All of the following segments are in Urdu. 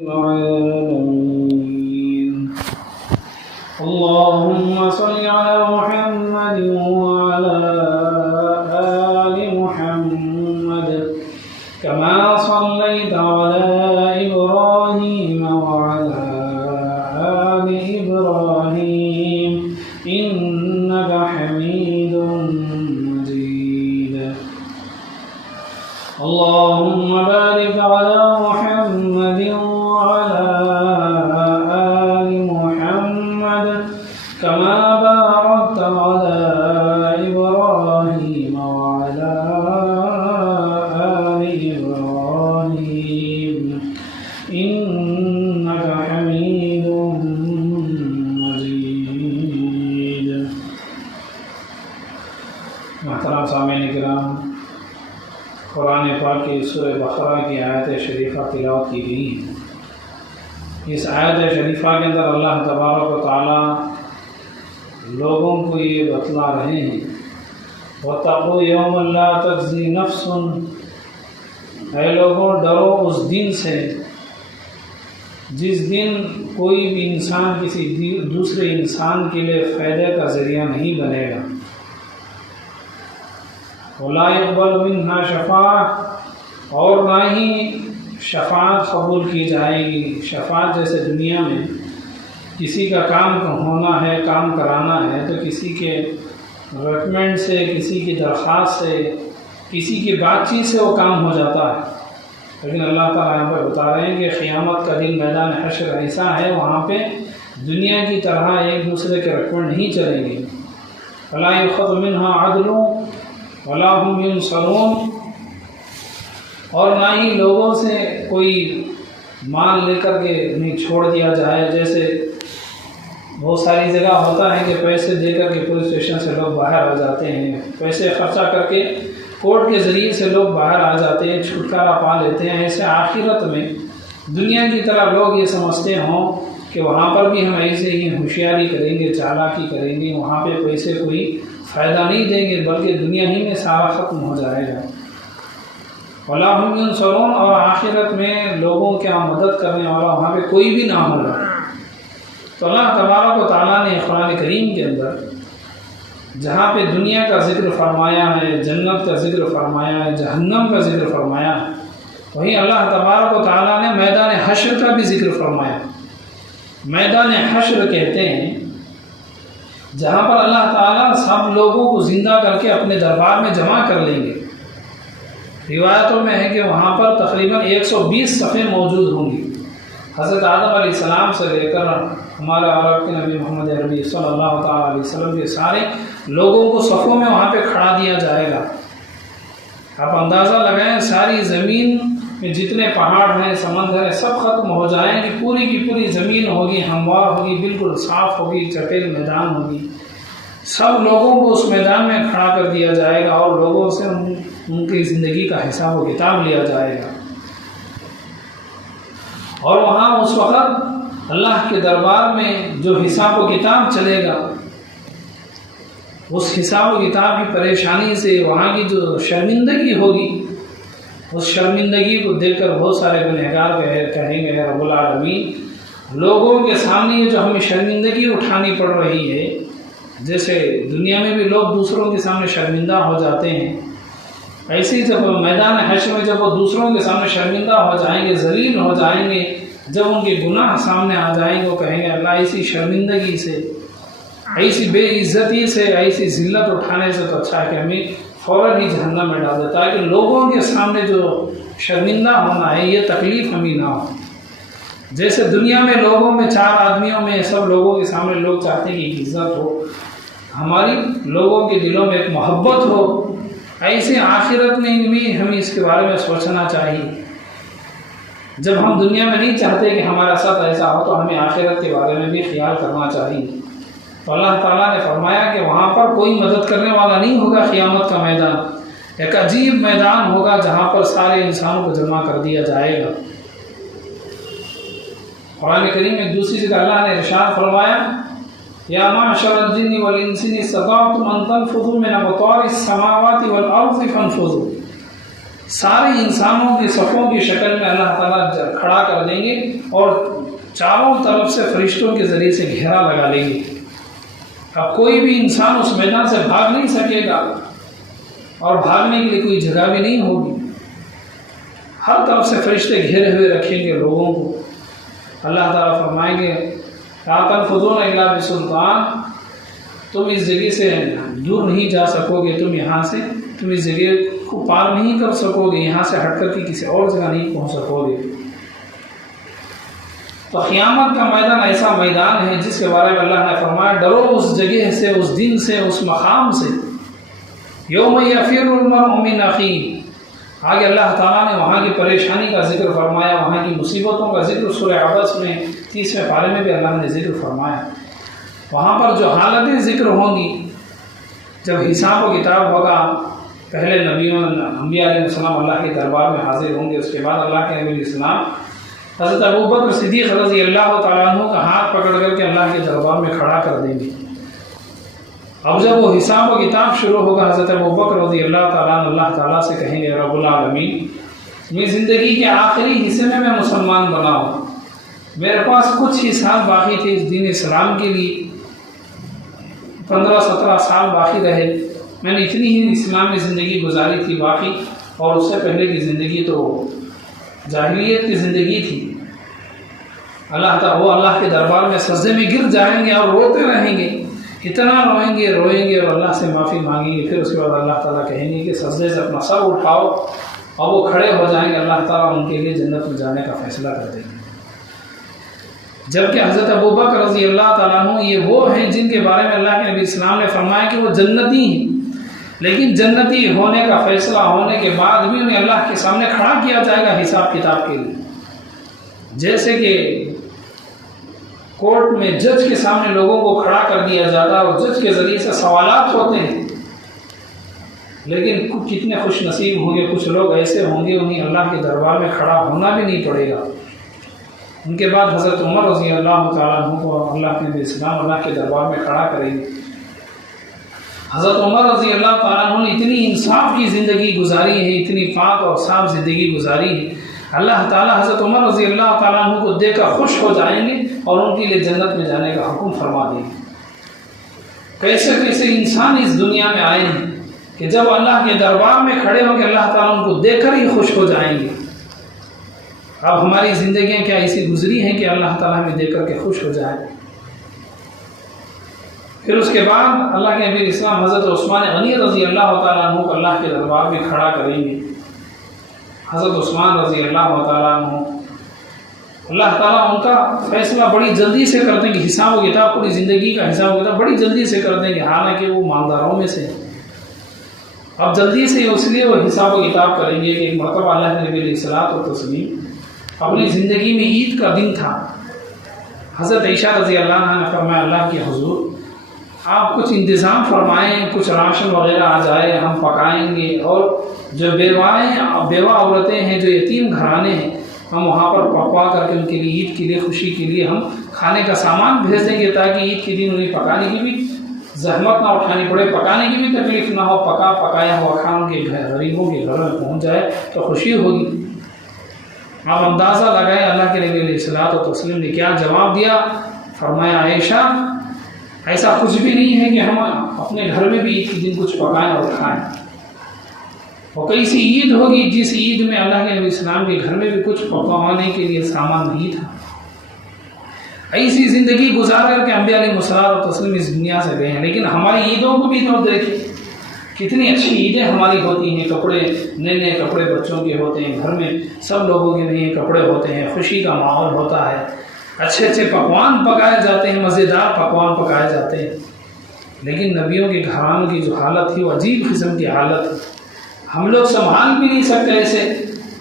العالمين. اللهم صل على محمد وعلى آل محمد كما صليت على إبراهيم وعلى آل إبراهيم إنك حميد مجيد. اللهم بارك على محمد وعلى آل محمد كما باركت على إبراهيم وعلى آل إبراهيم إنك حميد مجيد. محترم سامعین کرام، قرآن پاک کی سورہ بقرہ کی آیت شریفہ تلاوت کی گئی ہے. اس آیت شریفہ کے اندر اللہ تبارک و تعالیٰ لوگوں کو یہ بتلا رہے ہیں وَاتَّقُوا يَوْمًا لَا تَجْزِي نَفْسٌ، اے لوگوں ڈرو اس دن سے جس دن کوئی بھی انسان کسی دوسرے انسان کے لیے فائدے کا ذریعہ نہیں بنے گا. وَلَا يُقْبَلُ مِنْهَا شَفَاعَةٌ، اور نہ ہی شفاعت قبول کی جائے گی. شفاعت جیسے دنیا میں کسی کا کام ہونا ہے، کام کرانا ہے تو کسی کے ریکمنڈ سے، کسی کی درخواست سے، کسی کی بات چیت سے وہ کام ہو جاتا ہے. لیکن اللہ تعالیٰ یہاں پر بتا رہے ہیں کہ قیامت کا دن میدان حشر ایسا ہے، وہاں پہ دنیا کی طرح ایک دوسرے کے ریکمنڈ نہیں چلیں گے. وَلَا يُؤْخَذُ مِنْهَا عَدْلٌ وَلَا هُمْ يُنصَرُونَ، اور نہ ہی لوگوں سے کوئی مال لے کر کے نہیں چھوڑ دیا جائے. جیسے بہت ساری جگہ ہوتا ہے کہ پیسے دے کر کے پولیس اسٹیشن سے لوگ باہر آ جاتے ہیں، پیسے خرچہ کر کے کورٹ کے ذریعے سے لوگ باہر آ جاتے ہیں، چھٹکارا پا لیتے ہیں. ایسے آخرت میں دنیا کی طرح لوگ یہ سمجھتے ہوں کہ وہاں پر بھی ہم ایسے ہی ہوشیاری کریں گے، چالاکی کریں گے، وہاں پہ پیسے کوئی فائدہ نہیں دیں گے بلکہ دنیا ہی میں سارا ختم ہو جائے گا. وَلَا هُمْ يُنصَرُونَ، اور آخرت میں لوگوں کا مدد کرنے والا وہاں پہ کوئی بھی نہ ہوگا. تو اللہ تبارک و تعالیٰ نے قرآن کریم کے اندر جہاں پہ دنیا کا ذکر فرمایا ہے، جنت کا ذکر فرمایا ہے، جہنم کا ذکر فرمایا ہے، وہیں اللہ تبارک و تعالیٰ نے میدان حشر کا بھی ذکر فرمایا. میدان حشر کہتے ہیں جہاں پر اللہ تعالیٰ سب لوگوں کو زندہ کر کے اپنے دربار میں جمع کر لیں گے. روایتوں میں ہے کہ وہاں پر تقریباً 120 صفیں موجود ہوں گی. حضرت آدم علیہ السلام سے لے کر ہمارے عرب کے نبی محمد عربی صلی اللہ تعالیٰ علیہ وسلم کے سارے لوگوں کو صفوں میں وہاں پہ کھڑا دیا جائے گا. آپ اندازہ لگائیں ساری زمین میں جتنے پہاڑ ہیں، سمندر ہیں، سب ختم ہو جائیں گے. پوری کی پوری زمین ہوگی، ہموار ہوگی، بالکل صاف ہوگی، چٹیل میدان ہوگی. سب لوگوں کو اس میدان میں کھڑا کر دیا جائے گا اور لوگوں سے ان کی زندگی کا حساب و کتاب لیا جائے گا. اور وہاں اس وقت اللہ کے دربار میں جو حساب و کتاب چلے گا، اس حساب و کتاب کی پریشانی سے وہاں کی جو شرمندگی ہوگی، اس شرمندگی کو دیکھ کر بہت سارے گنہگار کہیں گے رب العالمین لوگوں کے سامنے جو ہمیں شرمندگی اٹھانی پڑ رہی ہے، جیسے دنیا میں بھی لوگ دوسروں کے سامنے شرمندہ ہو جاتے ہیں، ایسی جب میدان حشر میں جب وہ دوسروں کے سامنے شرمندہ ہو جائیں گے، ذلیل ہو جائیں گے، جب ان کے گناہ سامنے آ جائیں گے، وہ کہیں گے اللہ ایسی شرمندگی سے، ایسی بے عزتی سے، ایسی ذلت اٹھانے سے تو اچھا ہے کہ ہمیں فوراً ہی جہنم میں ڈال دے، تاکہ لوگوں کے سامنے جو شرمندہ ہونا ہے یہ تکلیف ہمیں نہ ہو. جیسے دنیا میں لوگوں میں 4 آدمیوں میں سب لوگوں کے سامنے لوگ چاہتے ہیں کہ عزت ہو، ہماری لوگوں کے دلوں میں ایک محبت ہو، ایسے آخرت میں بھی ہمیں اس کے بارے میں سوچنا چاہیے. جب ہم دنیا میں نہیں چاہتے کہ ہمارا ساتھ ایسا ہو تو ہمیں آخرت کے بارے میں بھی خیال کرنا چاہیے. تو اللہ تعالیٰ نے فرمایا کہ وہاں پر کوئی مدد کرنے والا نہیں ہوگا. قیامت کا میدان ایک عجیب میدان ہوگا جہاں پر سارے انسانوں کو جمع کر دیا جائے گا. قرآن کریم میں دوسری جگہ اللہ نے ارشاد فرمایا یا معشر الجن والانس ان استطعتم ان تنفذوا من اقطار السماوات والارض فانفذوا. سارے انسانوں کی صفوں کی شکل میں اللہ تعالیٰ کھڑا کر دیں گے اور چاروں طرف سے فرشتوں کے ذریعے سے گھیرا لگا لیں گے۔ اب کوئی بھی انسان اس میدان سے بھاگ نہیں سکے گا اور بھاگنے کے لیے کوئی جگہ بھی نہیں ہوگی۔ ہر طرف سے فرشتے گھیرے ہوئے رکھیں گے لوگوں کو۔ اللہ تعالیٰ فرمائیں گے لا تنفذون الا بسلطان، تم اس جگہ سے دور نہیں جا سکو گے، تم اس جگہ کو پار نہیں کر سکو گے، یہاں سے ہٹ کر کے کسی اور جگہ نہیں پہنچ سکو گے۔ تو قیامت کا میدان ایسا میدان ہے جس کے بارے میں اللہ نے فرمایا ڈرو اس جگہ سے، اس دن سے، اس مقام سے۔ یوم یفر المرء من اخیہ، آگے اللہ تعالیٰ نے وہاں کی پریشانی کا ذکر فرمایا، وہاں کی مصیبتوں کا ذکر سورہ عبس میں 30ویں پارے میں بھی اللہ نے ذکر فرمایا۔ وہاں پر جو حالتیں ذکر ہوں گی، جب حساب و کتاب ہوگا، پہلے انبیاء علیہ السلام اللہ کے دربار میں حاضر ہوں گے، اس کے بعد اللہ کے نبی علیہ السلام حضرت ابوبکر صدیق رضی اللہ تعالیٰ عنہ کا ہاتھ پکڑ کر کے اللہ کے دربار میں کھڑا کر دیں گے۔ اب جب وہ حساب و کتاب شروع ہوگا، حضرت ابوبکر رضی اللہ تعالیٰ عنہ اللہ تعالیٰ سے کہیں گے رب العالمین، میری زندگی کے آخری حصے میں مسلمان بنا ہوں، میرے پاس کچھ ہی سال باقی تھے اس دین اسلام کے لیے، 15-17 سال باقی رہے، میں نے اتنی ہی اسلام میں زندگی گزاری تھی باقی، اور اس سے پہلے کی زندگی تو جاہلیت کی زندگی تھی۔ اللہ تعالیٰ وہ اللہ کے دربار میں سجدے میں گر جائیں گے اور روتے رہیں گے، اتنا روئیں گے اور اللہ سے معافی مانگیں گے۔ پھر اس کے بعد اللہ تعالیٰ کہیں گے کہ سجدے سے اپنا سر اٹھاؤ، اور وہ کھڑے ہو جائیں گے، اللہ تعالیٰ ان کے لیے جنت میں جانے کا فیصلہ کر دیں گے۔ جبکہ حضرت ابوبکر رضی اللہ تعالیٰ عنہ یہ وہ ہیں جن کے بارے میں اللہ کے نبی اسلام نے فرمایا کہ وہ جنتی ہیں، لیکن جنتی ہونے کا فیصلہ ہونے کے بعد بھی انہیں اللہ کے سامنے کھڑا کیا جائے گا حساب کتاب کے لیے۔ جیسے کہ کورٹ میں جج کے سامنے لوگوں کو کھڑا کر دیا جاتا ہے اور جج کے ذریعے سے سوالات ہوتے ہیں، لیکن کتنے خوش نصیب ہوں گے، کچھ لوگ ایسے ہوں گے انہیں اللہ کے دربار میں کھڑا ہونا بھی نہیں پڑے گا۔ ان کے بعد حضرت عمر رضی اللہ تعالیٰ عنہ کو اللہ کے نبی اسلام اللہ کے دربار میں کھڑا کریں گے۔ حضرت عمر رضی اللہ تعالیٰ عنہ نے اتنی انصاف کی زندگی گزاری ہے، اتنی پاک اور صاف زندگی گزاری ہے، اللہ تعالیٰ حضرت عمر رضی اللہ تعالیٰ عنہ کو دیکھ کر خوش ہو جائیں گے اور ان کے لیے جنت میں جانے کا حکم فرما دیں گے۔ کیسے کیسے انسان اس دنیا میں آئے ہیں کہ جب اللہ کے دربار میں کھڑے ہوں گے اللہ تعالیٰ ان کو دیکھ کر ہی خوش ہو جائیں گے۔ اب ہماری زندگیاں کیا ایسی گزری ہیں کہ اللہ تعالیٰ ہمیں دیکھ کر کے خوش ہو جائے؟ پھر اس کے بعد اللہ کے نبی اسلام حضرت عثمان غنی رضی اللہ تعالیٰ عنہ کو اللہ کے دربار میں کھڑا کریں گے۔ حضرت عثمان رضی اللہ تعالیٰ عنہ، اللہ تعالیٰ ان کا فیصلہ بڑی جلدی سے کر دیں گے، حساب و کتاب پوری زندگی کا حساب و کتاب بڑی جلدی سے کر دیں گے، حالانکہ وہ مالداروں میں سے اب جلدی سے اس لیے وہ حساب و کتاب کریں گے کہ ایک مرتبہ اللہ کے نبی علیہ الصلوۃ والتسلیم اپنی زندگی میں عید کا دن تھا۔ حضرت عائشہ رضی اللہ عنہ نے فرمایا اللہ کے حضور آپ کچھ انتظام فرمائیں، کچھ راشن وغیرہ آ جائے، ہم پکائیں گے، اور جو بیوہ عورتیں ہیں، جو یتیم گھرانے ہیں، ہم وہاں پر پکوا کر کے ان کے لیے عید کے لیے خوشی کے لیے ہم کھانے کا سامان بھیج دیں گے تاکہ عید کے دن انہیں پکانے کی بھی زحمت نہ اٹھانی پڑے، پکانے کی بھی تکلیف نہ ہو، پکایا ہوا کھانا کے غریبوں کے گھر میں پہنچ جائے تو خوشی ہوگی۔ آپ اندازہ لگائیں اللہ کے نبی علیہ الصلوۃ والتسلیم نے کیا جواب دیا؟ فرمایا عائشہ ایسا کچھ بھی نہیں ہے کہ ہم اپنے گھر میں بھی عید کے دن کچھ پکائیں اور کھائیں، اور کئی سی عید ہوگی جس عید میں اللہ کے نبی اسلام کے گھر میں بھی کچھ پکانے کے لیے سامان نہیں تھا۔ ایسی زندگی گزار کر کے انبیاء علیہ الصلوۃ والتسلیم اس دنیا سے گئے ہیں، لیکن ہماری عیدوں کو بھی تو دیکھیں، کتنی اچھی عیدیں ہماری ہوتی ہیں، کپڑے نئے کپڑے بچوں کے ہوتے ہیں، گھر میں سب لوگوں کے نئے کپڑے ہوتے ہیں، خوشی کا ماحول ہوتا ہے، اچھے پکوان پکائے جاتے ہیں، مزیدار پکوان پکائے جاتے ہیں، لیکن نبیوں کے گھرانوں کی جو حالت تھی وہ عجیب قسم کی حالت تھی، ہم لوگ سنبھال بھی نہیں سکتے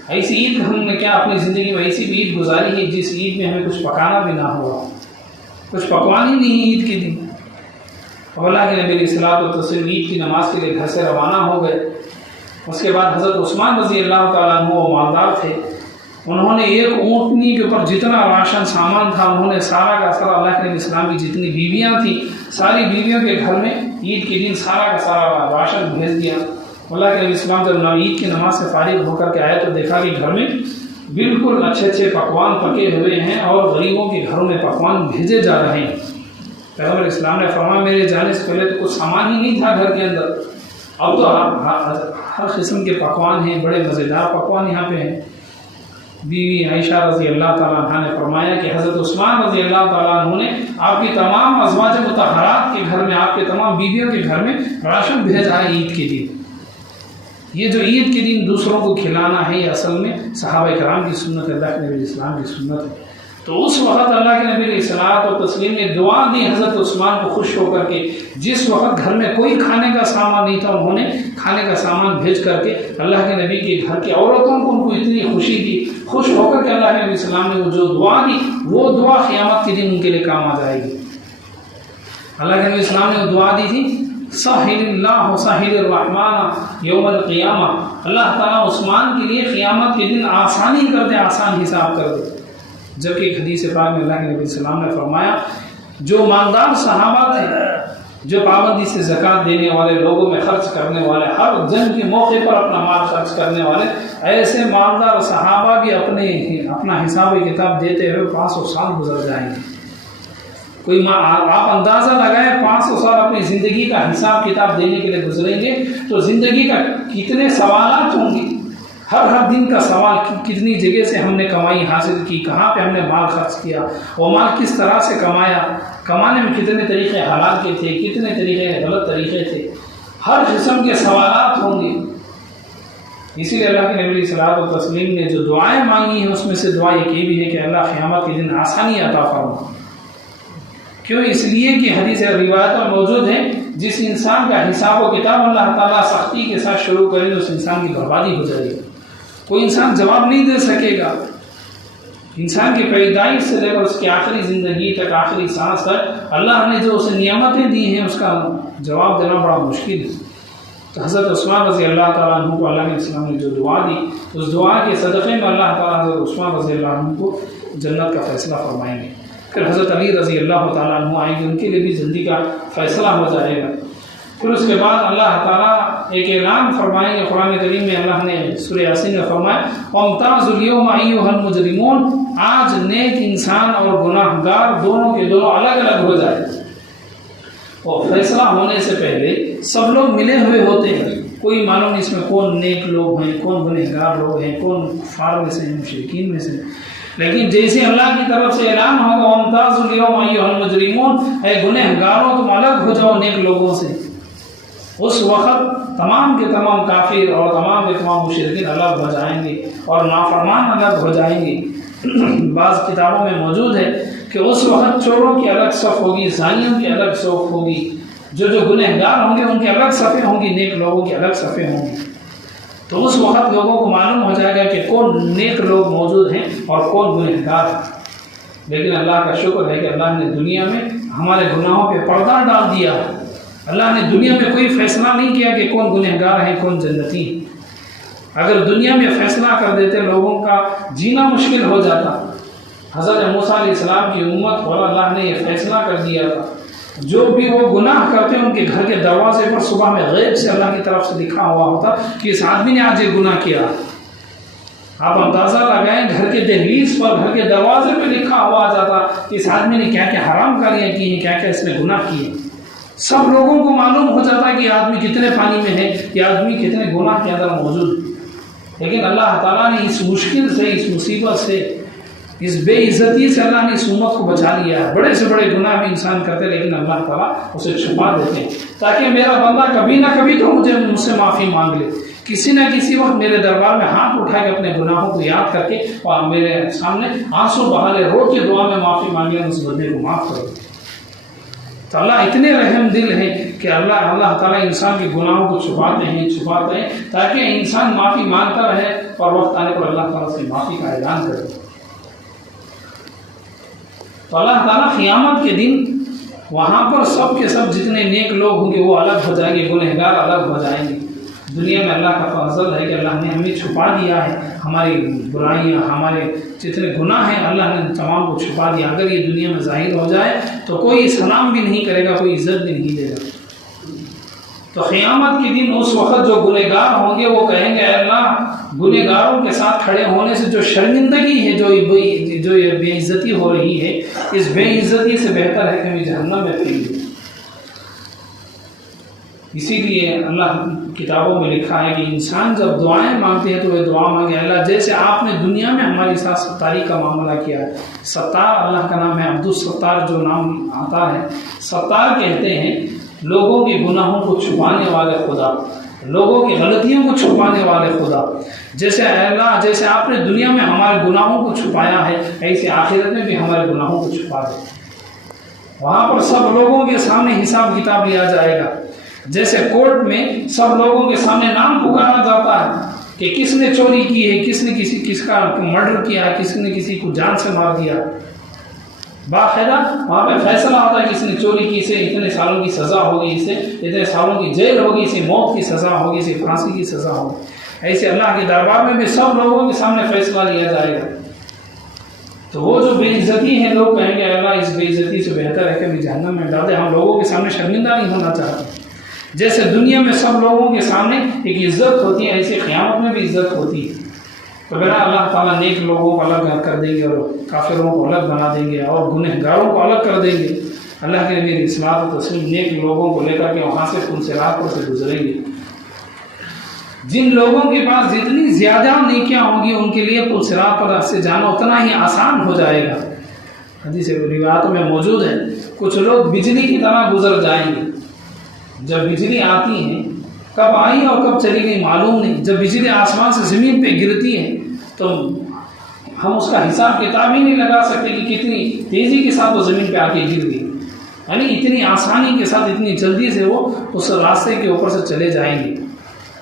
ایسی عید ہم نے کیا اپنی زندگی میں ایسی بھی عید گزاری ہے جس عید میں ہمیں کچھ پکانا بھی نہ ہوا، کچھ پکوان ہی نہیں عید کے دن۔ اب اللہ کے نبی علیہ الصلوۃ والتسلیم عید کی نماز کے لیے گھر سے روانہ ہو گئے۔ اس کے بعد حضرت عثمان رضی اللہ تعالیٰ عنہ وہ مالدار تھے، انہوں نے ایک اونٹنی کے اوپر جتنا راشن سامان تھا انہوں نے سارا کا سارا اللہ کے نبی اسلام کی جتنی بیویاں تھیں ساری بیویوں کے گھر میں عید کے دن سارا کا سارا راشن بھیج دیا، اللہ کے نبی اسلام جب عید کی نماز سے فارغ ہو کر کے آئے تو دیکھا کہ گھر میں بالکل اچھے اچھے پکوان پکے ہوئے ہیں اور غریبوں کے گھروں میں پکوان بھیجے جا رہے ہیں۔ پیغمبر اسلام نے فرمایا میرے جانے سے پہلے تو کچھ سامان ہی نہیں تھا گھر کے اندر، اب تو ہر قسم کے پکوان ہیں، بڑے مزیدار پکوان یہاں پہ ہیں۔ بیوی عائشہ رضی اللہ تعالیٰ عنہ نے فرمایا کہ حضرت عثمان رضی اللہ تعالیٰ عنہ نے آپ کی تمام ازواج مطہرات کے گھر میں، آپ کے تمام بیویوں کے گھر میں راشن بھیجا ہے عید کے دن۔ یہ جو عید کے دن دوسروں کو کھلانا ہے یہ اصل میں صحابہ کرام کی سنت ہے، اللہ کے نبی اسلام کی سنت ہے۔ تو اس وقت اللہ کے نبی علیہ الصلوۃ والتسلیم نے دعا دی حضرت عثمان کو خوش ہو کر کے، جس وقت گھر میں کوئی کھانے کا سامان نہیں تھا انہوں نے کھانے کا سامان بھیج کر کے اللہ کے نبی کے گھر کی عورتوں کو ان کو اتنی خوشی دی، خوش ہو کر کے اللہ کے نبی السلام نے وہ جو دعا دی وہ دعا قیامت کے دن ان کے لیے کام آ جائے گی۔ اللہ کے نبی السلام نے وہ دعا دی تھی ساحل اللہ ساحل الرحمن یوم القیامہ، اللہ تعالیٰ عثمان کے لیے قیامت کے دن آسانی کر دے، آسان حساب کر دے۔ جبکہ ایک حدیث پاک میں اللہ کے نبی السلام نے فرمایا جو مالدار صحابہ تھے، جو پابندی سے زکوٰۃ دینے والے، لوگوں میں خرچ کرنے والے، ہر جنگ کے موقع پر اپنا مال خرچ کرنے والے، ایسے مالدار صحابہ بھی اپنا حساب کتاب دیتے ہوئے 500 سال گزر جائیں گے۔ کوئی آپ اندازہ لگائیں 500 سال اپنی زندگی کا حساب کتاب دینے کے لیے گزریں گے تو زندگی کا کتنے سوالات ہوں گے، ہر دن کا سوال کتنی جگہ سے ہم نے کمائی حاصل کی، کہاں پہ ہم نے مال خرچ کیا، وہ مال کس طرح سے کمایا، کمانے میں کتنے طریقے حلال کے تھے، کتنے طریقے غلط طریقے تھے، ہر قسم کے سوالات ہوں گے۔ اسی لیے اللہ کے نبی علیہ الصلوۃ والتسلیم نے جو دعائیں مانگی ہیں اس میں سے دعا یہ بھی ہے کہ اللہ قیامت کے دن آسانی عطا فرما۔ کیوں؟ اس لیے کہ حدیث روایت میں موجود ہے جس انسان کا حساب و کتاب اللہ تعالیٰ سختی کے ساتھ شروع کرے تو اس انسان کی بربادی ہو جائے گی، کوئی انسان جواب نہیں دے سکے گا۔ انسان کی پیدائش سے لے کر اس کی آخری زندگی تک، آخری سانس تک اللہ نے جو اسے نعمتیں دی ہیں اس کا جواب دینا بڑا مشکل ہے۔ تو حضرت عثمان رضی اللہ تعالیٰ عنہ کو اللہ کے اسلام نے جو دعا دی اس دعا کے صدقے میں اللہ تعالیٰ حضرت عثمان رضی اللہ عنہ کو جنت کا فیصلہ فرمائیں گے۔ پھر حضرت علی رضی اللہ تعالیٰ عنہ آئیں گے، ان کے لیے بھی زندگی کا فیصلہ ہو جائے گا۔ پھر اس کے بعد اللہ تعالیٰ ایک اعلان فرمائیں گے قرآن کریم میں، اللہ نے سورہ یاسین میں فرمایا وَامْتَازُوا الْيَوْمَ أَيُّهَا الْمُجْرِمُونَ، آج نیک انسان اور گناہ گار دونوں کے دونوں الگ الگ ہو جائے۔ اور فیصلہ ہونے سے پہلے سب لوگ ملے ہوئے ہوتے ہیں، کوئی معلوم نہیں اس میں کون نیک لوگ ہیں، کون گنہگار لوگ ہیں، کون کفار میں سے ہیں، مشرکین میں سے۔ لیکن جیسے اللہ کی طرف سے اعلان ہوگا وَامْتَازُوا الْيَوْمَ أَيُّهَا الْمُجْرِمُونَ، اے گنہگاروں تم الگ ہو جاؤ نیک لوگوں سے، اس وقت تمام کے تمام کافر اور تمام کے تمام مشرکین الگ ہو جائیں گے اور نافرمان الگ ہو جائیں گے۔ بعض کتابوں میں موجود ہے کہ اس وقت چوروں کی الگ صف ہوگی، زانیوں کی الگ صف ہوگی، جو گنہگار ہوں گے ان کی الگ صفیں ہوں گی، نیک لوگوں کی الگ صفیں ہوں گی۔ تو اس وقت لوگوں کو معلوم ہو جائے گا کہ کون نیک لوگ موجود ہیں اور کون گنہگار ہیں۔ لیکن اللہ کا شکر ہے کہ اللہ نے دنیا میں ہمارے گناہوں پہ پردہ ڈال دیا ہے۔ اللہ نے دنیا میں کوئی فیصلہ نہیں کیا کہ کون گنہگار ہیں کون جنتی ہیں۔ اگر دنیا میں فیصلہ کر دیتے لوگوں کا جینا مشکل ہو جاتا۔ حضرت موسیٰ علیہ السلام کی امت پر اللہ نے یہ فیصلہ کر دیا تھا جو بھی وہ گناہ کرتے ان کے گھر کے دروازے پر صبح میں غیب سے اللہ کی طرف سے لکھا ہوا ہوتا کہ اس آدمی نے آج یہ گناہ کیا۔ آپ اندازہ لگائیں گھر کے دہلیز پر، گھر کے دروازے پہ لکھا ہوا جاتا کہ اس آدمی نے کیا کیا حرام کاریاں کی ہیں، کیا کیا اس نے گناہ کیے۔ سب لوگوں کو معلوم ہو جاتا ہے کہ یہ آدمی کتنے پانی میں ہے، یہ آدمی کتنے گناہ کے اندر موجود ہے۔ لیکن اللہ تعالیٰ نے اس مشکل سے، اس مصیبت سے، اس بے عزتی سے اللہ نے اس امت کو بچا لیا ہے۔ بڑے سے بڑے گناہ بھی انسان کرتے لیکن اللہ تعالیٰ اسے چھپا دیتے ہیں تاکہ میرا بندہ کبھی نہ کبھی تو مجھ سے معافی مانگ لے، کسی نہ کسی وقت میرے دربار میں ہاتھ اٹھا کے اپنے گناہوں کو یاد کر کے اور میرے سامنے آنسو بہا لے، رو کے دعا میں معافی مانگے، اس بندے کو معاف کرو۔ تو اللہ اتنے رحم دل ہے کہ اللہ تعالیٰ انسان کے گناہوں کو چھپاتے ہیں تاکہ انسان معافی مانگتا رہے اور وقت آنے پر اللہ تعالیٰ سے معافی کا اعلان کرے۔ تو اللہ تعالیٰ قیامت کے دن وہاں پر سب کے سب جتنے نیک لوگ ہوں گے وہ الگ ہو جائیں گے، گنہگار الگ ہو جائیں گے۔ دنیا میں اللہ کا فضل ہے کہ اللہ نے ہمیں چھپا دیا ہے، ہماری برائیاں، ہمارے جتنے گناہ ہیں اللہ نے تمام کو چھپا دیا۔ اگر یہ دنیا میں ظاہر ہو جائے تو کوئی سلام بھی نہیں کرے گا، کوئی عزت بھی نہیں دے گا۔ تو قیامت کے دن اس وقت جو گنہگار ہوں گے وہ کہیں گے اے اللہ گنہگاروں کے ساتھ کھڑے ہونے سے جو شرمندگی ہے، جو یہ بے عزتی ہو رہی ہے، اس بے عزتی سے بہتر ہے کہ ہمیں جہنم میں پھینک دیں۔ اسی لیے اللہ کتابوں میں لکھا ہے کہ انسان جب دعائیں مانگتے ہیں تو وہ دعا مانگے اللہ جیسے آپ نے دنیا میں ہماری ساتھ ستاری کا معاملہ کیا ہے۔ ستار اللہ کا نام ہے، عبدالستار جو نام آتا ہے، ستار کہتے ہیں لوگوں کے گناہوں کو چھپانے والے خدا، لوگوں کی غلطیوں کو چھپانے والے خدا۔ جیسے اے اللہ جیسے آپ نے دنیا میں ہمارے گناہوں کو چھپایا ہے، ایسے آخرت میں بھی ہمارے گناہوں کو چھپا دے۔ وہاں پر سب لوگوں کے سامنے حساب کتاب لیا جائے گا، جیسے کورٹ میں سب لوگوں کے سامنے نام پکارا جاتا ہے کہ کس نے چوری کی ہے، کس نے کس کا مرڈر کیا ہے، کس نے کسی کو جان سے مار دیا۔ باقاعدہ وہاں پہ فیصلہ ہوتا ہے کہ اس نے چوری کی، اسے اتنے سالوں کی سزا ہوگی، اسے اتنے سالوں کی جیل ہوگی، اسے موت کی سزا ہوگی، اسے پھانسی کی سزا ہوگی۔ ایسے اللہ کے دربار میں بھی سب لوگوں کے سامنے فیصلہ لیا جائے گا۔ تو وہ جو بے عزتی ہے لوگ کہیں گے اللہ اس بے عزتی سے بہتر ہے کہ ہمیں جہنم میں ڈال دے، ہم لوگوں کے سامنے شرمندہ نہیں ہونا چاہتے۔ جیسے دنیا میں سب لوگوں کے سامنے ایک عزت ہوتی ہے، ایسے قیامت میں بھی عزت ہوتی ہے۔ تو میرا اللہ تعالیٰ نیک لوگوں کو الگ کر دیں گے اور کافروں کو الگ بنا دیں گے اور گنہگاروں کو الگ کر دیں گے۔ اللہ کے نبی اصلاح و تسلیم نیک لوگوں کو لے کر کے وہاں سے پل صراط پر سے گزریں گے۔ جن لوگوں کے پاس جتنی زیادہ نیکیاں ہوں گی ان کے لیے پل صراط پر سے جانا اتنا ہی آسان ہو جائے گا۔ حدیث روایات میں موجود ہے کچھ لوگ بجلی کی طرح گزر جائیں گے۔ جب بجلی آتی ہے کب آئی اور کب چلی گئی معلوم نہیں۔ جب بجلی آسمان سے زمین پہ گرتی ہے تو ہم اس کا حساب کتاب ہی نہیں لگا سکتے کہ کتنی تیزی کے ساتھ وہ زمین پہ آ کے گر گئی، یعنی اتنی آسانی کے ساتھ اتنی جلدی سے وہ اس راستے کے اوپر سے چلے جائیں گے۔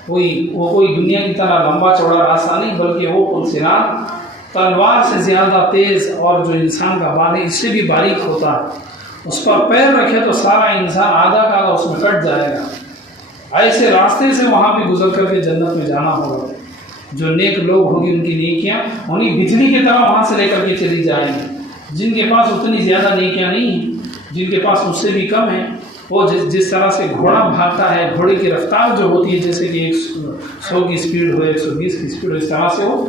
کوئی دنیا کی طرح لمبا چوڑا راستہ نہیں، بلکہ وہ پل صراط تلوار سے زیادہ تیز اور جو انسان کا بال ہے اس سے بھی باریک ہوتا ہے۔ اس پر پیر رکھے تو سارا انسان آدھا کا آدھا اس میں کٹ جائے گا۔ ایسے راستے سے وہاں بھی گزر کر کے جنت میں جانا ہوگا۔ جو نیک لوگ ہوں گے ان کی نیکیاں انہیں بجلی کی طرح وہاں سے لے کر کے چلی جائیں گی۔ جن کے پاس اتنی زیادہ نیکیاں نہیں ہیں، جن کے پاس اس سے بھی کم ہیں، وہ جس طرح سے گھوڑا بھاگتا ہے، گھوڑے کی رفتار جو ہوتی ہے جیسے کہ 100 کی اسپیڈ ہو، 120 کی اسپیڈ ہو، اس طرح سے وہ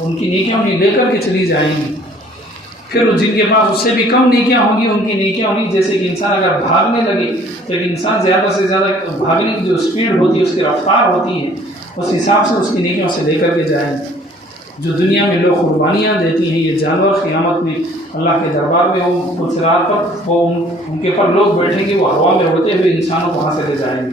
ان کی نیکیاں انہیں لے کر کے چلی جائیں گی۔ پھر جن کے پاس اس سے بھی کم نیکیاں ہوں گی ان کی نیکیاں ہوں گی جیسے کہ انسان اگر بھاگنے لگے تو ایک انسان زیادہ سے زیادہ بھاگنے کی جو اسپیڈ ہوتی ہے، اس کی رفتار ہوتی ہے، اس حساب سے اس کی نیکیوں سے لے کر کے جائیں گے۔ جو دنیا میں لوگ قربانیاں دیتی ہیں یہ جانور قیامت میں اللہ کے دربار میں وہ پل صراط پر وہ ان کے پر لوگ بیٹھیں گے، وہ ہوا میں اڑتے ہوئے انسانوں کو وہاں سے لے جائیں گے۔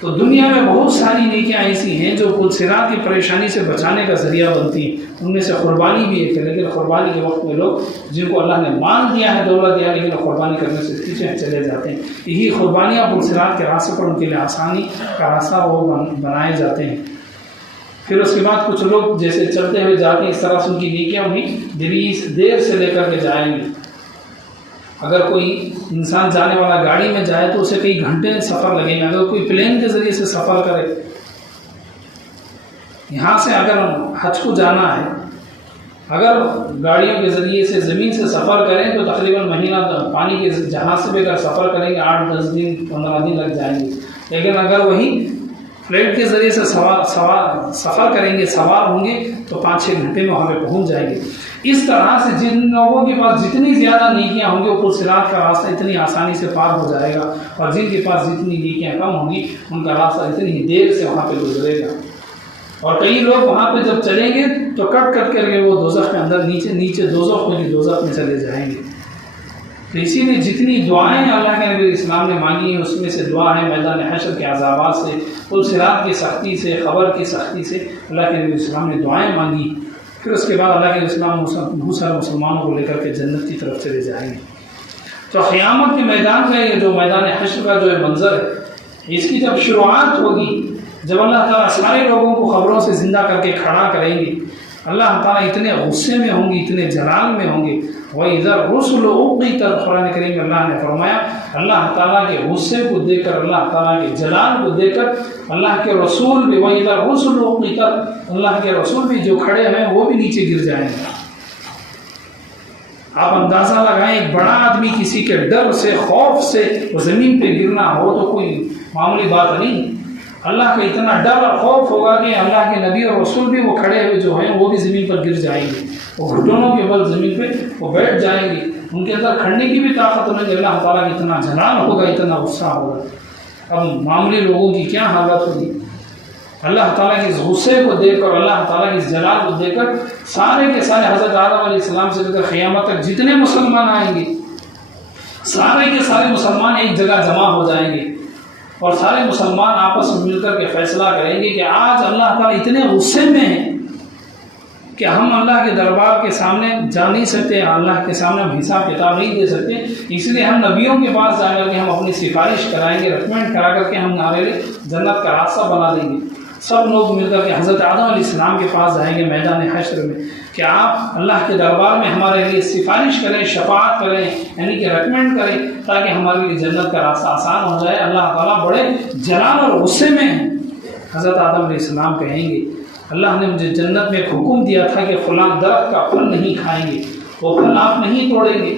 تو دنیا میں بہت ساری نیکیاں ایسی ہیں جو پل صراط کی پریشانی سے بچانے کا ذریعہ بنتی ہیں، ان میں سے قربانی بھی ایک ہے۔ لیکن قربانی کے وقت میں لوگ جن کو اللہ نے مال دیا ہے، دولت دیا، لیکن قربانی کرنے سے پیچھے چلے جاتے ہیں۔ یہی قربانیاں پل صراط کے راستے پر ان کے لیے آسانی کا راستہ وہ بنائے جاتے ہیں۔ پھر اس کے بعد کچھ لوگ جیسے چلتے ہوئے جاتے ہیں اس طرح سے ان کی نیکیاں انہیں دیر سے لے کر کے جائیں گے۔ اگر کوئی انسان جانے والا گاڑی میں جائے تو اسے کئی گھنٹے سفر لگیں گے۔ اگر کوئی پلین کے ذریعے سے سفر کرے، یہاں سے اگر حج کو جانا ہے، اگر گاڑیوں کے ذریعے سے زمین سے سفر کریں تو تقریباً مہینہ پانی کے جہاز سے بھی اگر سفر کریں گے 8-10 دن 15 دن لگ جائیں گے۔ لیکن اگر وہی فلائٹ کے ذریعے سے سفر کریں گے، سوار ہوں گے تو 5-6 گھنٹے میں وہاں پہ پہنچ جائیں گے۔ اس طرح سے جن لوگوں کے پاس جتنی زیادہ نیکیاں ہوں گے وہ پل صراط کا راستہ اتنی آسانی سے پار ہو جائے گا، اور جن کے پاس جتنی نیکیاں کم ہوں گی ان کا راستہ اتنی ہی دیر سے وہاں پہ گزرے گا۔ اور کئی لوگ وہاں پہ جب چلیں گے تو کٹ کر کے وہ دوزخ میں اندر نیچے دوزخ میں چلے جائیں گے۔ تو اسی لیے جتنی دعائیں اللہ کے نبی اسلام نے مانگی ہیں اس میں سے دعا ہے میدان حشر کے عذابات سے، پل صراط کی سختی سے، قبر کی سختی سے اللہ کے نبی اسلام نے دعائیں مانگی۔ پھر اس کے بعد اللہ کے اسلام بہت سارے مسلمانوں کو لے کر کے جنت کی طرف چلے جائیں گے۔ تو قیامت کے میدان کا یہ جو میدان حشر کا جو منظر ہے، اس کی جب شروعات ہوگی، جب اللہ تعالیٰ سارے لوگوں کو خبروں سے زندہ کر کے کھڑا کریں گے، اللہ تعالیٰ اتنے غصے میں ہوں گے، اتنے جلال میں ہوں گے۔ وَإِذَا الرُّسُلُ أُقِّتَتْ، قرآن کریم میں اللہ نے فرمایا اللہ تعالیٰ کے غصے کو دیکھ کر، اللہ تعالیٰ کے جلال کو دیکھ کر اللہ کے رسول بھی وَإِذَا الرُّسُلُ أُقِّتَتْ، اللہ کے رسول بھی جو کھڑے ہیں وہ بھی نیچے گر جائیں گے۔ آپ اندازہ لگائیں ایک بڑا آدمی کسی کے ڈر سے خوف سے وہ زمین پہ گرنا ہو تو کوئی معمولی بات نہیں. اللہ کا اتنا ڈر اور خوف ہوگا کہ اللہ کے نبی اور رسول بھی وہ کھڑے ہوئے جو ہیں وہ بھی زمین پر گر جائیں گے, وہ گھٹنوں کے بل زمین پہ وہ بیٹھ جائیں گے, ان کے اندر کھڑنے کی بھی طاقت نہیں. اللہ تعالیٰ کا اتنا جلال ہوگا, اتنا غصہ ہوگا. اب معمولی لوگوں کی کیا حالت ہوگی. اللہ تعالیٰ کے اس غصے کو دیکھ کر, اللہ تعالیٰ کے اس جلال کو دیکھ کر سارے کے سارے حضرت آدم علیہ السلام سے لے کر قیامت تک جتنے مسلمان آئیں گے سارے کے سارے مسلمان ایک جگہ جمع ہو جائیں گے اور سارے مسلمان آپس میں مل کر کے فیصلہ کریں گے کہ آج اللہ تعالیٰ اتنے غصے میں ہیں کہ ہم اللہ کے دربار کے سامنے جا نہیں سکتے, اللہ کے سامنے ہم حساب کتاب نہیں دے سکتے, اس لیے ہم نبیوں کے پاس جا کر کے ہم اپنی سفارش کرائیں گے, ریکمینڈ کرا کر کے ہم ہمارے لیے جنت کا راستہ بنا دیں گے. سب لوگ مل کر کے حضرت آدم علیہ السلام کے پاس جائیں گے میدان حشر میں کہ آپ اللہ کے دربار میں ہمارے لیے سفارش کریں, شفاعت کریں, یعنی کہ ریکمینڈ کریں تاکہ ہمارے لیے جنت کا راستہ آسان ہو جائے. اللہ تعالیٰ بڑے جلال اور غصے میں ہیں. حضرت آدم علیہ السلام کہیں گے اللہ نے مجھے جنت میں ایک حکم دیا تھا کہ فلاں درخت کا پھل نہیں کھائیں گے, وہ پھل آپ نہیں توڑیں گے.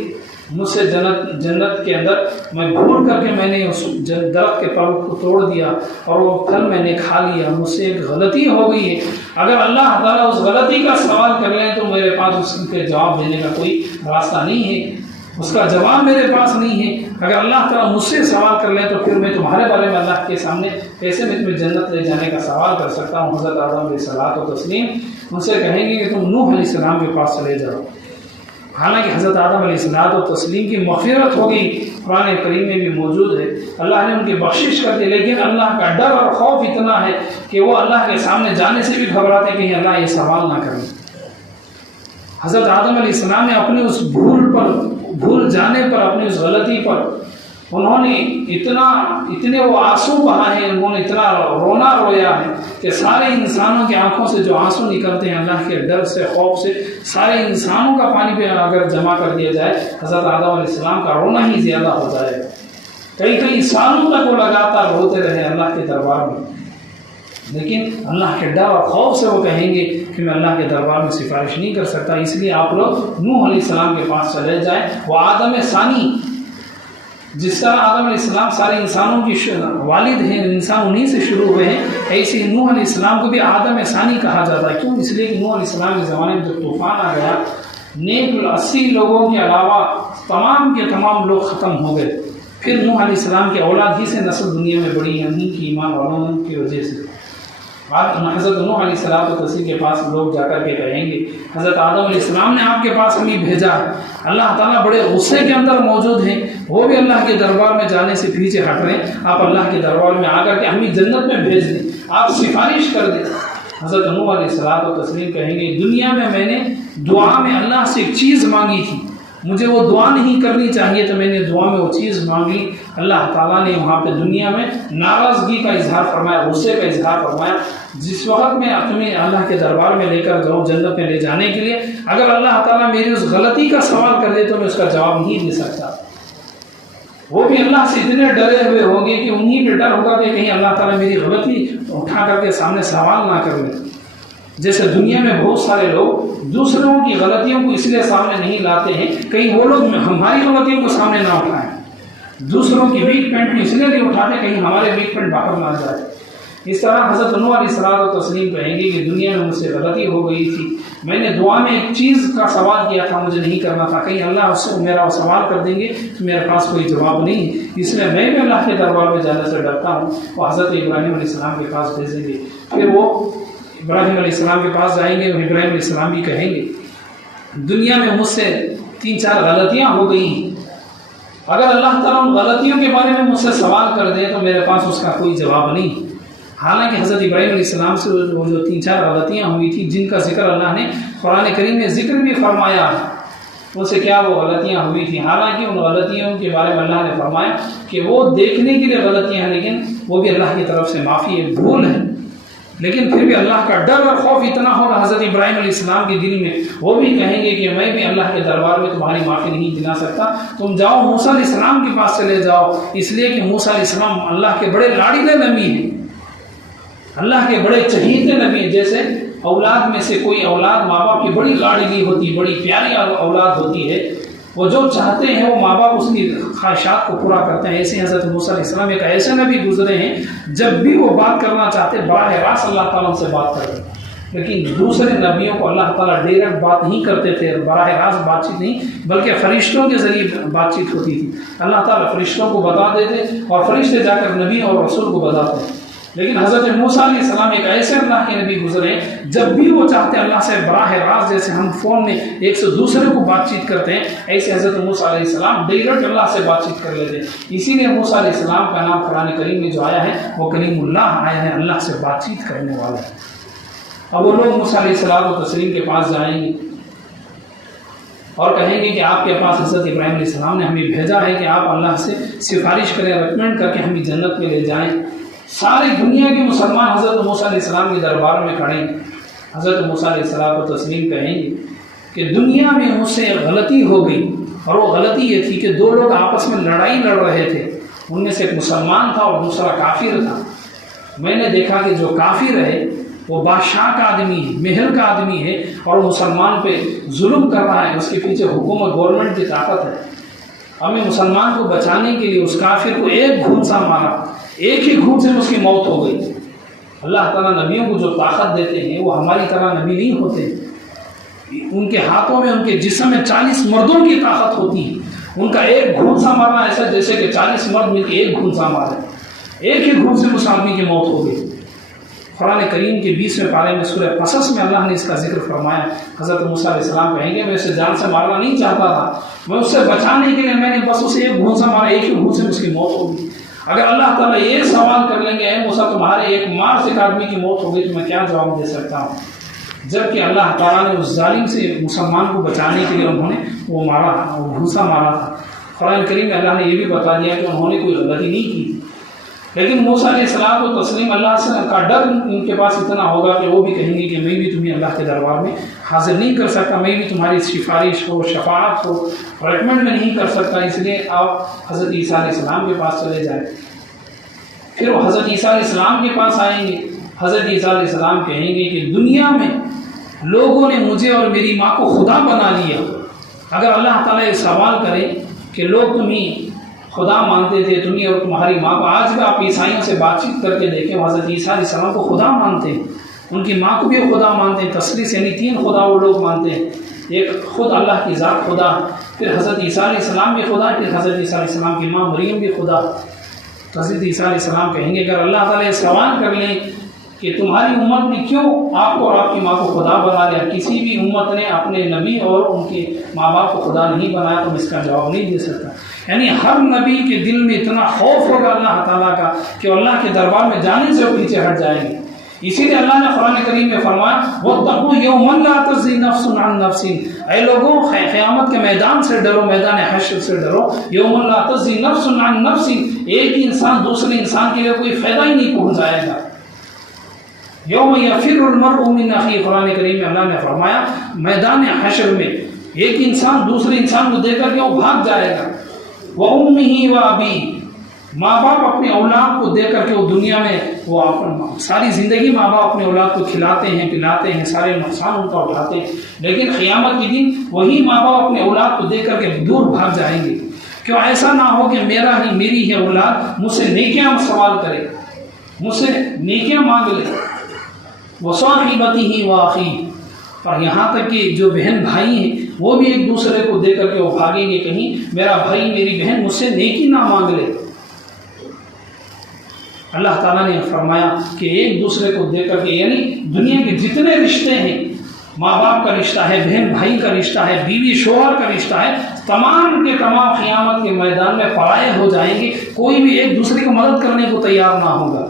مجھ سے جنت کے اندر میں بھول کر کے میں نے اس درخت کے پھل کو توڑ دیا اور وہ پھل میں نے کھا لیا, مجھ سے ایک غلطی ہو گئی ہے. اگر اللہ تعالیٰ اس غلطی کا سوال کر لیں تو میرے پاس اس کے جواب دینے کا کوئی راستہ نہیں ہے, اس کا جواب میرے پاس نہیں ہے. اگر اللہ تعالیٰ مجھ سے سوال کر لیں تو پھر میں تمہارے بارے میں اللہ کے سامنے کیسے میں تمہیں جنت لے جانے کا سوال کر سکتا ہوں. حضرت آدم علیہ الصلوۃ والتسلیم ان سے کہیں گے کہ تم نوح علیہ السلام کے پاس چلے جاؤ. حالانکہ حضرت آدم علیہ الصلوۃ والتسلیم کی مغفرت ہو گئی, قرآن کریم میں بھی موجود ہے, اللہ نے ان کی بخشش کر دی, لیکن اللہ کا ڈر اور خوف اتنا ہے کہ وہ اللہ کے سامنے جانے سے بھی گھبراتے ہیں کہیں اللہ یہ سوال نہ کریں. حضرت آدم علیہ السلام نے اپنی اس بھول جانے پر, اپنی اس غلطی پر انہوں نے اتنے وہ آنسو بہائے ہیں, انہوں نے اتنا رونا رویا ہے کہ سارے انسانوں کی آنکھوں سے جو آنسو نکلتے ہیں اللہ کے ڈر سے, خوف سے, سارے انسانوں کا پانی پہ اگر جمع کر دیا جائے حضرت آدم علیہ السلام کا رونا ہی زیادہ ہو جائے. کئی سالوں تک وہ لگاتار روتے رہے اللہ کے دربار میں, لیکن اللہ کے ڈر اور خوف سے وہ کہیں گے کہ میں اللہ کے دربار میں سفارش نہیں کر سکتا. اس لیے آپ لوگ نوح علیہ السلام کے پاس چلے جائیں. وہ آدم ثانی, جس طرح آدم علیہ السلام سارے انسانوں کی والد ہیں, انسان انہی سے شروع ہوئے ہیں, ایسے ہی نوح علیہ السلام کو بھی آدم ثانی کہا جاتا ہے. کیوں؟ اس لیے کہ نوح علیہ السلام کے زمانے میں جب طوفان آ گیا, نیک 80 لوگوں کے علاوہ تمام کے تمام لوگ ختم ہو گئے. پھر نوح علیہ السلام کے اولاد ہی سے نسل دنیا میں بڑی ہے, انہیں کی ایمان والوں کی وجہ سے. حضرت نوح علیہ السلام والتسلیم کے پاس لوگ جا کر کے کہیں گے حضرت آدم علیہ السلام نے آپ کے پاس ہمیں بھیجا ہے, اللہ تعالیٰ بڑے غصے کے اندر موجود ہیں, وہ بھی اللہ کے دربار میں جانے سے پیچھے ہٹ رہے ہیں, آپ اللہ کے دربار میں آ کر کے ہمیں جنت میں بھیج دیں, آپ سفارش کر دیں. حضرت نوح علیہ السلام والتسلیم کہیں گے دنیا میں نے دعا میں اللہ سے ایک چیز مانگی تھی, مجھے وہ دعا نہیں کرنی چاہیے تو میں نے دعا میں وہ چیز مانگی, اللہ تعالیٰ نے وہاں پہ دنیا میں ناراضگی کا اظہار فرمایا, غصے کا اظہار فرمایا. جس وقت میں تمہیں اللہ کے دربار میں لے کر جاؤں جنت میں لے جانے کے لیے, اگر اللہ تعالیٰ میری اس غلطی کا سوال کر دے تو میں اس کا جواب نہیں دے سکتا. وہ بھی اللہ سے اتنے ڈرے ہوئے ہوں گے کہ انہیں پہ ڈر ہوگا کہ کہیں اللہ تعالیٰ میری غلطی اٹھا کر کے سامنے سوال نہ کر لے. جیسے دنیا میں بہت سارے لوگ دوسروں کی غلطیوں کو اس لیے سامنے نہیں لاتے ہیں کہیں وہ لوگ ہماری غلطیوں کو سامنے نہ اٹھائیں, دوسروں کی ویک پوائنٹ اس لیے نہیں اٹھاتے کہیں ہمارے ویک پوائنٹ باہر نہ جائے. اس طرح حضرت نوح علیہ السلام والتسلیم کہیں گے کہ دنیا میں مجھ سے غلطی ہو گئی تھی, میں نے دعا میں ایک چیز کا سوال کیا تھا, مجھے نہیں کرنا تھا, کہیں اللہ اس سے میرا سوال کر دیں گے تو میرے پاس کوئی جواب نہیں, اس لیے میں بھی اللہ کے دربار میں جانے سے ڈرتا ہوں. وہ حضرت ابراہیم علیہ السلام کے پاس بھیجیں گے, پھر وہ ابراہیم علیہ السلام کے پاس جائیں گے, اور ابراہیم علیہ السلام بھی کہیں گے دنیا میں مجھ سے 3-4 غلطیاں ہو گئی ہیں, اگر اللہ تعالیٰ ان غلطیوں کے بارے میں مجھ سے سوال کر دے تو میرے پاس اس کا کوئی جواب نہیں. حالانکہ حضرت ابراہیم علیہ السلام سے وہ جو 3-4 غلطیاں ہوئی تھی جن کا ذکر اللہ نے قرآن کریم میں ذکر بھی فرمایا ہے, ان سے کیا وہ غلطیاں ہوئی تھیں. حالانکہ ان غلطیوں کے بارے میں اللہ نے فرمایا کہ وہ دیکھنے کے لیے غلطیاں ہیں, لیکن وہ بھی اللہ کی طرف سے معافی ہے, بھول ہے. لیکن پھر بھی اللہ کا ڈر اور خوف اتنا ہوگا حضرت ابراہیم علیہ السلام کے دل میں, وہ بھی کہیں گے کہ میں بھی اللہ کے دربار میں تمہاری معافی نہیں دلا سکتا, تم جاؤ موسیٰ علیہ السلام کے پاس چلے جاؤ. اس لیے کہ موسیٰ علیہ السلام اللہ کے بڑے لاڈلے نبی ہیں, اللہ کے بڑے چہیتے نبی ہیں. جیسے اولاد میں سے کوئی اولاد ماں باپ کی بڑی لاڈلی ہوتی، بڑی پیاری اولاد ہوتی ہے، وہ جو چاہتے ہیں وہ ماں باپ اس کی خواہشات کو پورا کرتے ہیں۔ ایسے حضرت موسیٰ علیہ السلام ایک ایسے نبی گزرے ہیں جب بھی وہ بات کرنا چاہتے براہ راست اللہ تعالیٰ سے بات کرتے، لیکن دوسرے نبیوں کو اللہ تعالیٰ ڈائریکٹ بات نہیں کرتے تھے، براہ راست بات چیت نہیں بلکہ فرشتوں کے ذریعے بات چیت ہوتی تھی۔ اللہ تعالیٰ فرشتوں کو بتا دیتے اور فرشتے جا کر نبی اور رسول کو بتاتے۔ لیکن حضرت موسیٰ علیہ السلام ایک ایسے اللہ کے نبی گزرے جب بھی وہ چاہتے اللہ سے براہ راست، جیسے ہم فون میں ایک سے دوسرے کو بات چیت کرتے ہیں، ایسے حضرت موسیٰ علیہ السلام ڈائریکٹ اللہ سے بات چیت کر لیتے ہیں۔ اسی لیے موسیٰ علیہ السلام کا نام قرآن کریم میں جو آیا ہے وہ کلیم اللہ آیا ہے، اللہ سے بات چیت کرنے والا ہے۔ اب وہ لوگ موسیٰ علیہ السلام و تسلیم کے پاس جائیں گے اور کہیں گے کہ آپ کے پاس حضرت ابراہیم علیہ السلام نے ہمیں بھیجا ہے کہ آپ اللہ سے سفارش کریں، ریکمینڈ کر کے ہمیں جنت میں لے جائیں۔ ساری دنیا کے مسلمان حضرت موسیٰ علیہ السلام کے دربار میں کھڑے ہیں۔ حضرت موسیٰ علیہ السلام و تسلیم کہیں گے کہ دنیا میں مجھ سے غلطی ہو گئی، اور وہ غلطی یہ تھی کہ دو لوگ آپس میں لڑائی لڑ رہے تھے، ان میں سے ایک مسلمان تھا اور دوسرا کافر تھا۔ میں نے دیکھا کہ جو کافر ہے وہ بادشاہ کا آدمی ہے، محل کا آدمی ہے، اور وہ مسلمان پہ ظلم کر رہا ہے، اس کے پیچھے حکومت گورنمنٹ کی طاقت ہے۔ ہمیں مسلمان کو بچانے کے لیے اس کافر کو ایک گھونسا مارا، ایک ہی گھونسے میں اس کی موت ہو گئی۔ اللہ تعالیٰ نبیوں کو جو طاقت دیتے ہیں وہ ہماری طرح نبی نہیں ہوتے، ان کے ہاتھوں میں، ان کے جسم میں 40 مردوں کی طاقت ہوتی ہے۔ ان کا ایک گھونسا مارنا ایسا جیسے کہ 40 مرد مل کے ایک گھونسا مارے، ایک ہی گھونسے میں اس آدمی کی موت ہو گئی۔ قرآن کریم کے 20ویں پارے میں سورہ قصص میں اللہ نے اس کا ذکر فرمایا۔ حضرت موسیٰ علیہ السلام کہیں گے میں اسے جان سے مارنا نہیں چاہتا تھا، میں اس سے بچانے کے لیے میں نے بس اسے ایک گھونسا مارا، ایک ہی گھونسے میں اس کی موت ہو گئی۔ اگر اللہ تعالیٰ یہ سوال کر لیں گے اے موسیٰ تمہارے ایک مار سے ایک آدمی کی موت ہو گئی تو میں کیا جواب دے سکتا ہوں؟ جبکہ اللہ تعالیٰ نے اس ظالم سے مسلمان کو بچانے کے لیے انہوں نے وہ مارا، وہ گھونسا مارا تھا۔ قرآن کریم میں اللہ نے یہ بھی بتا دیا کہ انہوں نے کوئی غلطی نہیں کی، لیکن موسیٰ علیہ السلام کو تسلیم اللہ سے کا ڈر ان کے پاس اتنا ہوگا کہ وہ بھی کہیں گے کہ میں بھی تمہیں اللہ کے دربار میں حاضر نہیں کر سکتا، میں بھی تمہاری سفارش ہو، شفاعت ہو، ریکمینڈ میں نہیں کر سکتا، اس لیے آپ حضرت عیسیٰ علیہ السلام کے پاس چلے جائیں۔ پھر وہ حضرت عیسیٰ علیہ السلام کے پاس آئیں گے۔ حضرت عیسیٰ علیہ السلام کہیں گے کہ دنیا میں لوگوں نے مجھے اور میری ماں کو خدا بنا لیا۔ اگر اللہ تعالیٰ یہ سوال کرے کہ لوگ تمہیں خدا مانتے تھے، تمہیں اور تمہاری ماں کو، آج بھی آپ عیسائیوں سے بات چیت کر کے دیکھیں، حضرت عیسیٰ علیہ السلام کو خدا مانتے ہیں، ان کی ماں کو بھی خدا مانتے ہیں، تثلیث یعنی 3 خدا وہ لوگ مانتے ہیں، ایک خود اللہ کی ذات خدا، پھر حضرت عیسیٰ علیہ السلام بھی خدا، پھر حضرت عیسیٰ علیہ السلام کی ماں مریم بھی خدا۔ تو حضرت عیسیٰ علیہ السلام کہیں گے اگر اللہ تعالیٰ یہ سوال کر لیں کہ تمہاری امت نے کیوں آپ کو اور آپ کی ماں کو خدا بنا لیا، کسی بھی امت نے اپنے نبی اور ان کے ماں باپ کو خدا نہیں بنایا، تو میں اس کا جواب نہیں دے سکتا۔ یعنی ہر نبی کے دل میں اتنا خوف ہوگا اللہ تعالیٰ کا کہ اللہ کے دربار میں جانے سے وہ پیچھے ہٹ جائیں گے۔ اسی لیے اللہ نے قرآن کریم میں فرمایا وَاتَّقُوا يَوْمًا لَا تَجْزِي نَفْسٌ عَن نَفْسٍ، اے لوگوں قیامت کے میدان سے ڈرو، میدان حشر سے ڈرو۔ یوم لا تجزی نفس عن نفس، ایک ہی انسان دوسرے انسان کے لیے کوئی فائدہ ہی نہیں پہنچائے گا۔ یوم یفر المرء من اخیہ، قرآن کریم میں اللہ نے فرمایا میدان حشر میں ایک انسان دوسرے انسان کو دے کر کے وہ بھاگ جائے گا۔ وَأُمِّهِ وَأَبِيهِ، ماں باپ اپنے اولاد کو دے کر کے وہ دنیا میں وہ ساری زندگی ماں باپ اپنے اولاد کو کھلاتے ہیں پلاتے ہیں، سارے نقصان ان کا اٹھاتے ہیں، لیکن قیامت کے دن وہی ماں باپ اپنے اولاد کو دے کر کے دور بھاگ جائیں گے۔ کیوں ایسا نہ ہو کہ میری ہی اولاد مجھ سے نیکیاں سوال کرے، مجھ سے نیکیاں مانگ لے۔ وَصَاحِبَتِهِ وَأَخِيهِ، اور یہاں تک کہ جو بہن بھائی ہیں وہ بھی ایک دوسرے کو دے کر کے وہ بھاگیں گے، کہیں میرا بھائی میری بہن مجھ سے نیکی نہ مانگ لے۔ اللہ تعالیٰ نے فرمایا کہ ایک دوسرے کو دے کر کے، یعنی دنیا کے جتنے رشتے ہیں، ماں باپ کا رشتہ ہے، بہن بھائی کا رشتہ ہے، بیوی شوہر کا رشتہ ہے، تمام کے تمام قیامت کے میدان میں پرائے ہو جائیں گے، کوئی بھی ایک دوسرے کو مدد کرنے کو تیار نہ ہوگا۔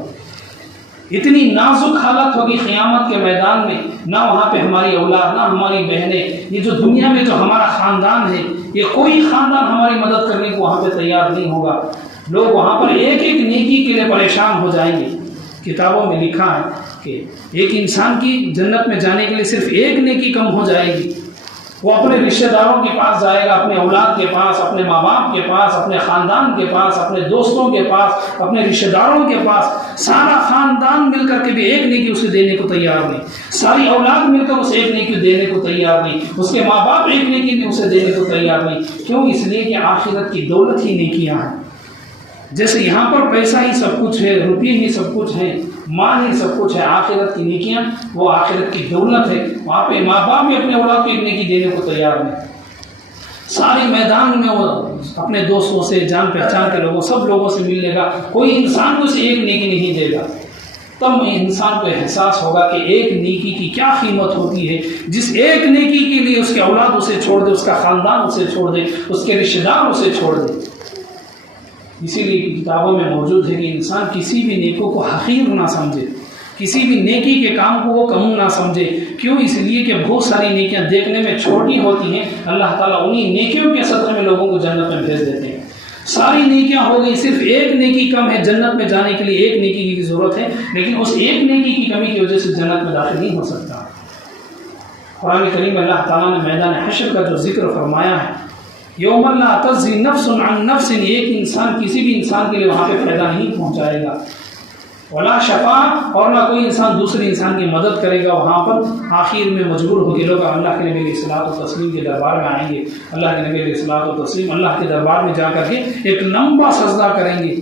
اتنی نازک حالت ہوگی قیامت کے میدان میں، نہ وہاں پہ ہماری اولاد، نہ ہماری بہنیں، یہ جو دنیا میں جو ہمارا خاندان ہے، یہ کوئی خاندان ہماری مدد کرنے کو وہاں پہ تیار نہیں ہوگا۔ لوگ وہاں پر ایک ایک نیکی کے لیے پریشان ہو جائیں گے۔ کتابوں میں لکھا ہے کہ ایک انسان کی جنت میں جانے کے لیے صرف ایک نیکی کم ہو جائے گی، وہ اپنے رشتہ داروں کے پاس جائے گا، اپنے اولاد کے پاس، اپنے ماں باپ کے پاس، اپنے خاندان کے پاس، اپنے دوستوں کے پاس، اپنے رشتہ داروں کے پاس۔ سارا خاندان مل کر کے بھی ایک نیکی اسے دینے کو تیار نہیں، ساری اولاد مل کر اسے ایک نیکی دینے کو تیار نہیں، اس کے ماں باپ ایک نیکی بھی اسے دینے کو تیار نہیں۔ کیوں؟ اس لیے کہ آخرت کی دولت ہی نیکیاں ہیں۔ جیسے یہاں پر پیسہ ہی سب کچھ ہے، روپیے ہی سب کچھ ہے، مال ہی سب کچھ ہے، آخرت کی نیکیاں وہ آخرت کی دولت ہے۔ وہاں پہ ماں باپ بھی اپنے اولاد کو ایک نیکی دینے کو تیار نہیں۔ سارے میدان میں وہ اپنے دوستوں سے، جان پہچان کے لوگوں، سب لوگوں سے مل لے گا، کوئی انسان کو اسے ایک نیکی نہیں دے گا۔ تب انسان کو احساس ہوگا کہ ایک نیکی کی کیا قیمت ہوتی ہے۔ جس ایک نیکی کے لیے اس کے اولاد اسے چھوڑ دے، اس کا خاندان اسے چھوڑ دے، اس کے رشتہ دار اسے چھوڑ دے۔ اسی لیے کتابوں میں موجود ہے کہ انسان کسی بھی نیکوں کو حقیر نہ سمجھے، کسی بھی نیکی کے کام کو وہ کم نہ سمجھے۔ کیوں؟ اس لیے کہ بہت ساری نیکیاں دیکھنے میں چھوٹی ہوتی ہیں، اللہ تعالیٰ انہی نیکیوں کے صدقے میں لوگوں کو جنت میں بھیج دیتے ہیں۔ ساری نیکیاں ہو گئی، صرف ایک نیکی کم ہے، جنت میں جانے کے لیے ایک نیکی کی ضرورت ہے، لیکن اس ایک نیکی کی کمی کی وجہ سے جنت میں داخل نہیں ہو سکتا۔ قرآن کریم میں اللہ تعالیٰ نے میدان حشر کا جو ذکر فرمایا ہے، یوم لا تجزی نفس عن نفس، ایک انسان کسی بھی انسان کے لیے وہاں پہ فائدہ نہیں پہنچائے گا، ولا شفاعت، اور نہ کوئی انسان دوسرے انسان کی مدد کرے گا۔ وہاں پر آخر میں مجبور ہو کے لوگ اللہ کے نبی علیہ الصلوۃ والتسلیم کے دربار میں آئیں گے، اللہ کے نبی علیہ الصلوۃ والتسلیم اللہ کے دربار میں جا کر کے ایک لمبا سجدہ کریں گے۔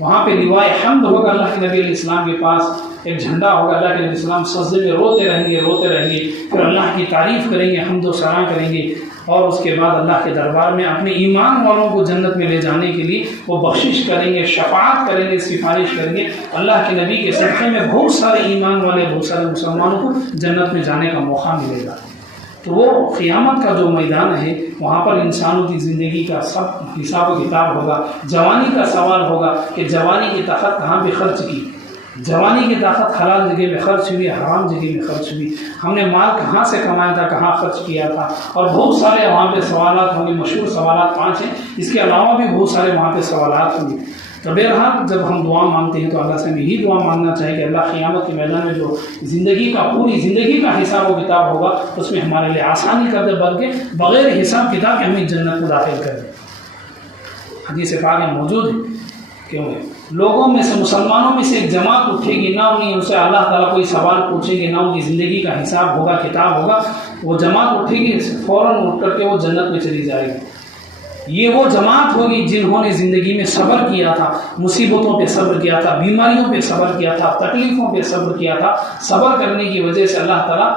وہاں پہ لوائے حمد ہوگا اللہ کے نبی علیہ السلام کے پاس، ایک جھنڈا ہوگا، اللہ کے نبی علیہ السلام سجدے میں روتے رہیں گے، پھر اللہ کی تعریف کریں گے، حمد و ثنا کریں گے، اور اس کے بعد اللہ کے دربار میں اپنے ایمان والوں کو جنت میں لے جانے کے لیے وہ بخشش کریں گے، شفاعت کریں گے، سفارش کریں گے۔ اللہ کے نبی کے صدقے میں بہت سارے ایمان والے، بہت سارے مسلمانوں کو جنت میں جانے کا موقع ملے گا۔ تو وہ قیامت کا جو میدان ہے، وہاں پر انسانوں کی زندگی کا سب حساب و کتاب ہوگا۔ جوانی کا سوال ہوگا کہ جوانی کی طاقت کہاں پہ خرچ کی، جوانی کی طاقت حلال جگہ میں خرچ ہوئی، حرام جگہ میں خرچ ہوئی، ہم نے مال کہاں سے کمایا تھا، کہاں خرچ کیا تھا، اور بہت سارے وہاں پہ سوالات ہوں گے۔ مشہور سوالات 5 ہیں، اس کے علاوہ بھی بہت سارے وہاں پہ سوالات ہوں گے۔ تو بہرحال جب ہم دعا مانگتے ہیں تو اللہ سے ہمیں یہی دعا مانگنا چاہیے کہ اللہ قیامت کے میدان میں جو زندگی کا، پوری زندگی کا حساب و کتاب ہوگا، اس میں ہمارے لیے آسانی کر دے، بلکہ بغیر حساب کتاب کے ہمیں جنت میں داخل کر دے۔ حدیث پاک میں موجود ہے کہ لوگوں میں سے، مسلمانوں میں سے ایک جماعت اٹھے گی، نہ ان سے اللہ تعالیٰ کوئی سوال پوچھیں گے، نہ ان کی زندگی کا حساب ہوگا، کتاب ہوگا۔ وہ جماعت اٹھے گی، فوراً اٹھ کر کے وہ جنت میں چلی جائے گی۔ یہ وہ جماعت ہوگی جنہوں نے زندگی میں صبر کیا تھا، مصیبتوں پہ صبر کیا تھا، بیماریوں پہ صبر کیا تھا، تکلیفوں پہ صبر کیا تھا۔ صبر کرنے کی وجہ سے اللہ تعالیٰ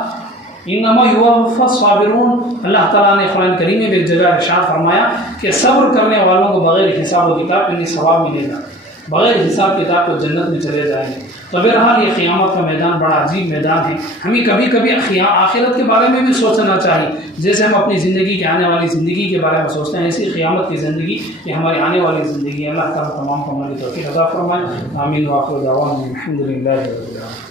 انما یوفی الصابرون، اللہ تعالیٰ نے قرآن کریم میں ایک جگہ ارشاد فرمایا کہ صبر کرنے والوں کو بغیر حساب و کتاب کے لیے ثواب ملے گا، بغیر حساب کتاب کو جنت میں چلے جائیں گے۔ تو بہرحال یہ قیامت کا میدان بڑا عجیب میدان ہے۔ ہمیں کبھی کبھی آخرت کے بارے میں بھی سوچنا چاہیے، جیسے ہم اپنی زندگی کے، آنے والی زندگی کے بارے میں سوچتے ہیں، ایسی قیامت کی زندگی کہ ہماری آنے والی زندگی۔ اللہ تعالیٰ تمام کو ہماری توفیق عطا فرمائے۔ آمین۔ وآخر دعوانا الحمد للہ رب العالمین۔